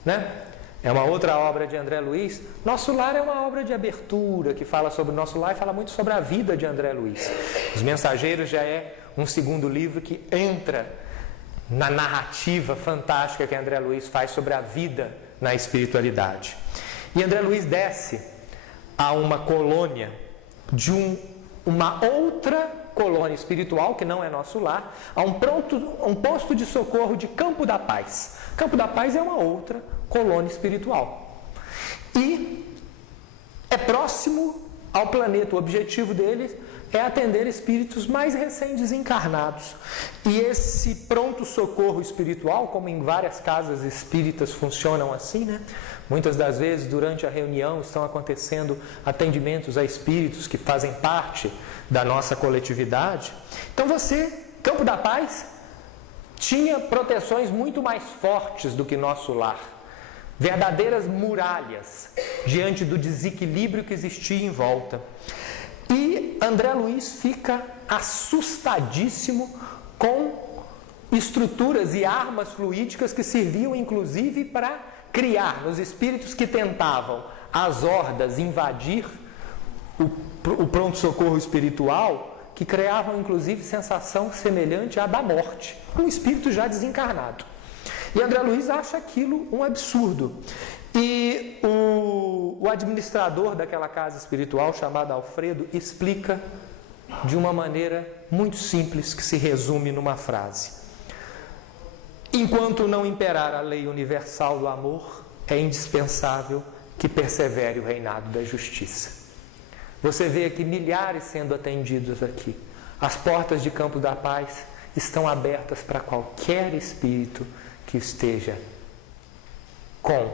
né? É uma outra obra de André Luiz. Nosso Lar é uma obra de abertura que fala sobre o nosso lar e fala muito sobre a vida de André Luiz. Os Mensageiros já é um segundo livro que entra na narrativa fantástica que André Luiz faz sobre a vida na espiritualidade. E André Luiz desce a uma colônia de uma outra colônia espiritual, que não é Nosso Lar, a um posto de socorro de Campo da Paz. Campo da Paz é uma outra colônia espiritual. E é próximo ao planeta. O objetivo dele é atender espíritos mais recém-desencarnados. E esse pronto-socorro espiritual, como em várias casas espíritas funcionam assim, né? Muitas das vezes, durante a reunião, estão acontecendo atendimentos a espíritos que fazem parte da nossa coletividade. Então Campo da Paz, tinha proteções muito mais fortes do que Nosso Lar. Verdadeiras muralhas diante do desequilíbrio que existia em volta. E André Luiz fica assustadíssimo com estruturas e armas fluídicas que serviam inclusive para criar nos espíritos que tentavam as hordas invadir o pronto-socorro espiritual, que criavam inclusive sensação semelhante à da morte, um espírito já desencarnado. E André Luiz acha aquilo um absurdo. E o o administrador daquela casa espiritual, chamado Alfredo, explica de uma maneira muito simples, que se resume numa frase: enquanto não imperar a lei universal do amor, é indispensável que persevere o reinado da justiça. Você vê aqui milhares sendo atendidos aqui. As portas de Campos da Paz estão abertas para qualquer espírito que esteja com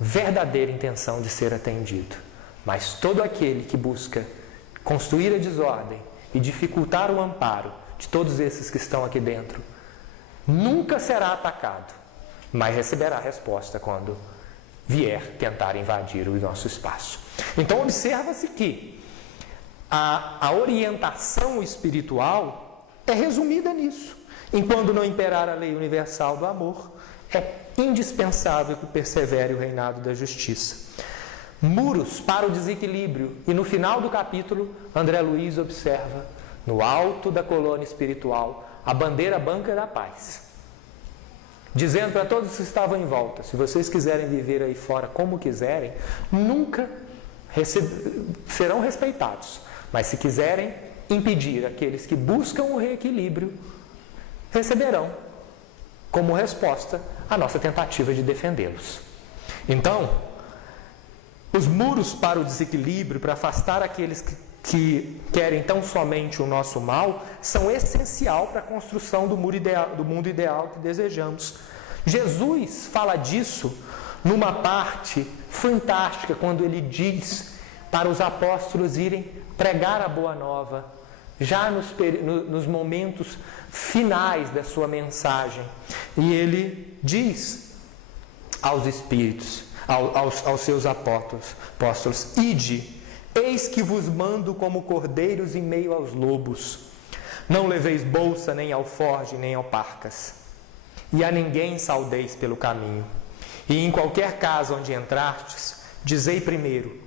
verdadeira intenção de ser atendido. Mas todo aquele que busca construir a desordem e dificultar o amparo de todos esses que estão aqui dentro, nunca será atacado, mas receberá resposta quando vier tentar invadir o nosso espaço. Então observa-se que a orientação espiritual é resumida nisso. Enquanto não imperar a lei universal do amor, é indispensável que persevere o reinado da justiça. Muros para o desequilíbrio. E no final do capítulo, André Luiz observa, no alto da colônia espiritual, a bandeira branca da paz, dizendo para todos que estavam em volta: se vocês quiserem viver aí fora como quiserem, nunca serão respeitados. Mas se quiserem impedir aqueles que buscam o reequilíbrio, receberão como resposta a nossa tentativa de defendê-los. Então, os muros para o desequilíbrio, para afastar aqueles que querem tão somente o nosso mal, são essencial para a construção do mundo ideal que desejamos. Jesus fala disso numa parte fantástica, quando ele diz para os apóstolos irem pregar a Boa Nova, já nos momentos finais da sua mensagem. E ele diz aos espíritos, aos seus apóstolos: ide, eis que vos mando como cordeiros em meio aos lobos. Não leveis bolsa, nem alforge, nem alparcas, e a ninguém saudeis pelo caminho. E em qualquer casa onde entrastes, dizei primeiro: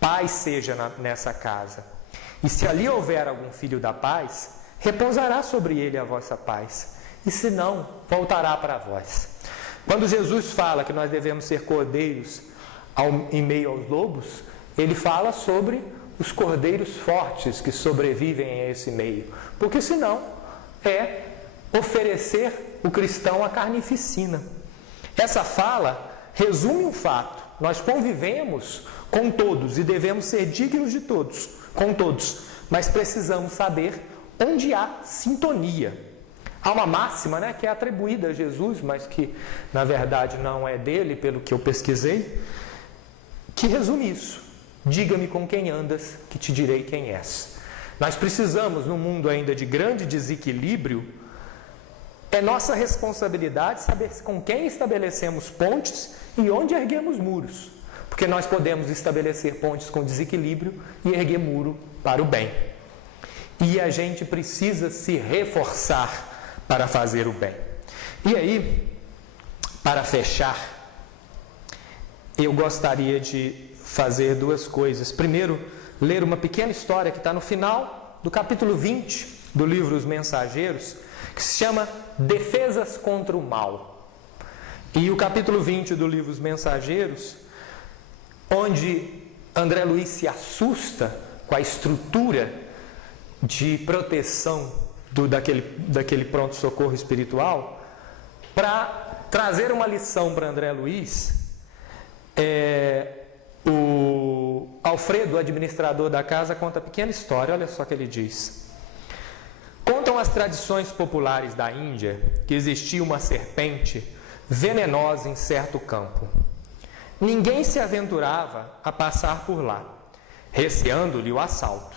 paz seja nessa casa. E se ali houver algum filho da paz, repousará sobre ele a vossa paz, e se não, voltará para vós. Quando Jesus fala que nós devemos ser cordeiros em meio aos lobos, ele fala sobre os cordeiros fortes que sobrevivem a esse meio, porque senão é oferecer o cristão à carnificina. Essa fala resume um fato: nós convivemos com todos e devemos ser dignos de todos, com todos, mas precisamos saber onde há sintonia. Há uma máxima, que é atribuída a Jesus, mas que na verdade não é dele, pelo que eu pesquisei, que resume isso: diga-me com quem andas, que te direi quem és. Nós precisamos, num mundo ainda de grande desequilíbrio, é nossa responsabilidade saber com quem estabelecemos pontes e onde erguemos muros, porque nós podemos estabelecer pontes com desequilíbrio e erguer muro para o bem. E a gente precisa se reforçar para fazer o bem. E aí, para fechar, eu gostaria de fazer duas coisas. Primeiro, ler uma pequena história que está no final do capítulo 20 do livro Os Mensageiros, que se chama Defesas contra o Mal. E o capítulo 20 do livro Os Mensageiros, onde André Luiz se assusta com a estrutura de proteção daquele pronto-socorro espiritual, para trazer uma lição para André Luiz, o Alfredo, o administrador da casa, conta a pequena história. Olha só o que ele diz. Contam as tradições populares da Índia que existia uma serpente venenosa em certo campo. Ninguém se aventurava a passar por lá, receando-lhe o assalto.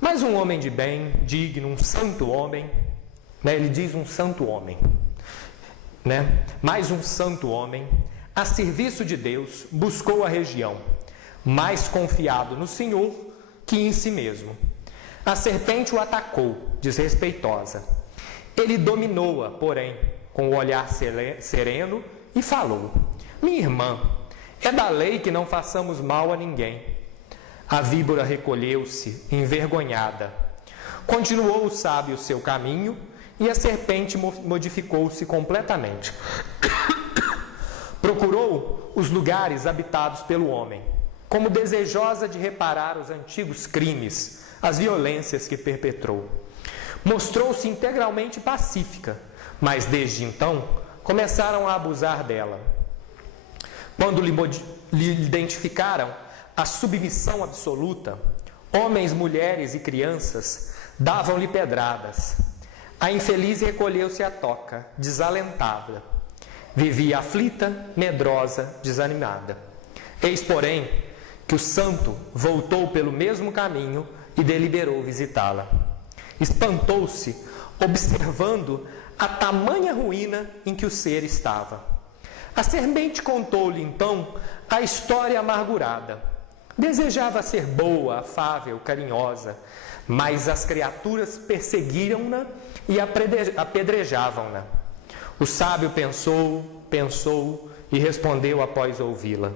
Mas um homem de bem, digno, um santo homem, ele diz um santo homem, mas um santo homem, a serviço de Deus, buscou a região, mais confiado no Senhor que em si mesmo. A serpente o atacou, desrespeitosa. Ele dominou-a, porém, com o olhar sereno, e falou: minha irmã, é da lei que não façamos mal a ninguém. A víbora recolheu-se, envergonhada. Continuou o sábio o seu caminho, e a serpente modificou-se completamente. procurou os lugares habitados pelo homem, como desejosa de reparar os antigos crimes, as violências que perpetrou. Mostrou-se integralmente pacífica, mas desde então começaram a abusar dela. Quando lhe identificaram a submissão absoluta, homens, mulheres e crianças davam-lhe pedradas. A infeliz recolheu-se à toca, desalentada. Vivia aflita, medrosa, desanimada. Eis, porém, que o santo voltou pelo mesmo caminho e deliberou visitá-la. Espantou-se, observando a tamanha ruína em que o ser estava. A serpente contou-lhe, então, a história amargurada. Desejava ser boa, afável, carinhosa, mas as criaturas perseguiram-na e apedrejavam-na. O sábio pensou e respondeu após ouvi-la: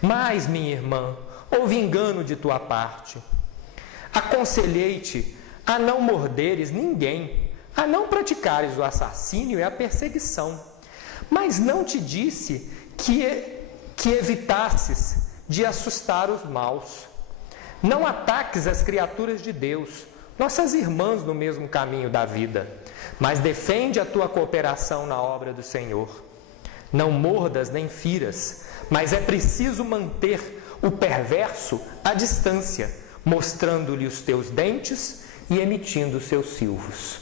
Mas, minha irmã, houve engano de tua parte. Aconselhei-te a não morderes ninguém, a não praticares o assassínio e a perseguição, mas não te disse que evitasses de assustar os maus. Não ataques as criaturas de Deus, nossas irmãs no mesmo caminho da vida, mas defende a tua cooperação na obra do Senhor. Não mordas nem firas, mas é preciso manter o perverso à distância, mostrando-lhe os teus dentes e emitindo os seus silvos.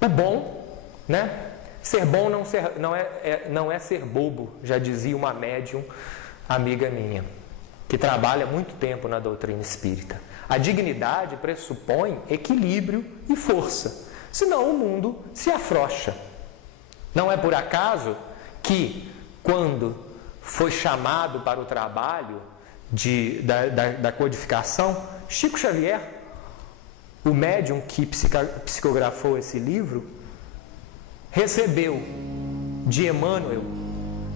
O bom, né? Ser bom não é ser bobo, já dizia uma médium amiga minha, que trabalha muito tempo na doutrina espírita. A dignidade pressupõe equilíbrio e força, senão o mundo se afrouxa. Não é por acaso que, quando foi chamado para o trabalho da codificação, Chico Xavier, o médium que psicografou esse livro, recebeu de Emmanuel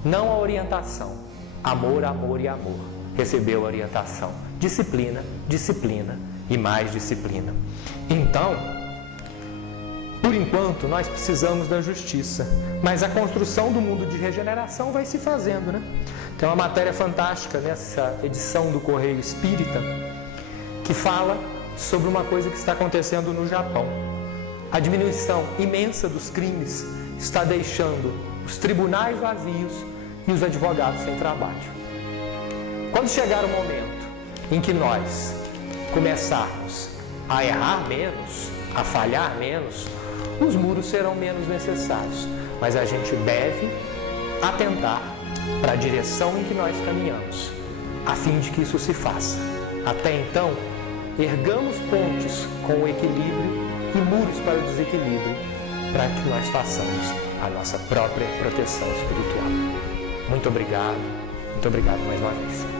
não a orientação, amor, amor e amor. Recebeu a orientação, disciplina, disciplina e mais disciplina. Então, por enquanto, nós precisamos da justiça, mas a construção do mundo de regeneração vai se fazendo, né? Tem uma matéria fantástica nessa edição do Correio Espírita que fala sobre uma coisa que está acontecendo no Japão. A diminuição imensa dos crimes está deixando os tribunais vazios e os advogados sem trabalho. Quando chegar o momento em que nós começarmos a errar menos, a falhar menos, os muros serão menos necessários, mas a gente deve atentar para a direção em que nós caminhamos, a fim de que isso se faça. Até então, ergamos pontes com o equilíbrio e muros para o desequilíbrio, para que nós façamos a nossa própria proteção espiritual. Muito obrigado mais uma vez.